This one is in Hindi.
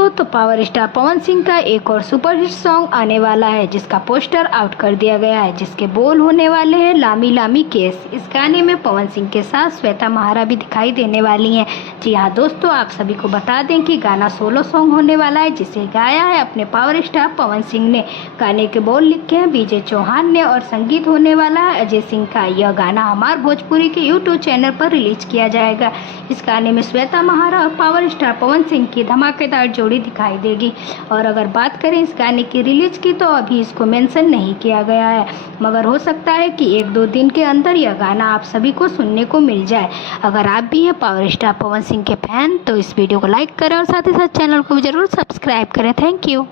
दोस्तों, तो पावर स्टार पवन सिंह का एक और सुपरहिट सॉन्ग आने वाला है जिसका पोस्टर आउट कर दिया गया है, जिसके बोल होने वाले हैं लामी लामी केस। इस गाने में पवन सिंह के साथ श्वेता महारा भी दिखाई देने वाली हैं। जी हाँ दोस्तों, आप सभी को बता दें कि गाना सोलो सॉन्ग होने वाला है जिसे गाया है अपने पावर स्टार पवन सिंह ने। गाने के बोल लिखे हैं बीजे चौहान ने और संगीत होने वाला है अजय सिंह का। यह गाना हमार भोजपुरी के यूट्यूब चैनल पर रिलीज किया जाएगा। इस गाने में श्वेता महारा और पावर स्टार पवन सिंह की धमाकेदार जोड़ी दिखाई देगी। और अगर बात करें इस गाने की रिलीज की, तो अभी इसको मेंशन नहीं किया गया है, मगर हो सकता है कि 1-2 दिन के अंदर यह गाना आप सभी को सुनने को मिल जाए। अगर आप भी हैं पावर स्टार पवन सिंह के फैन, तो इस वीडियो को लाइक करें और साथ ही साथ चैनल को भी जरूर सब्सक्राइब करें। Thank you.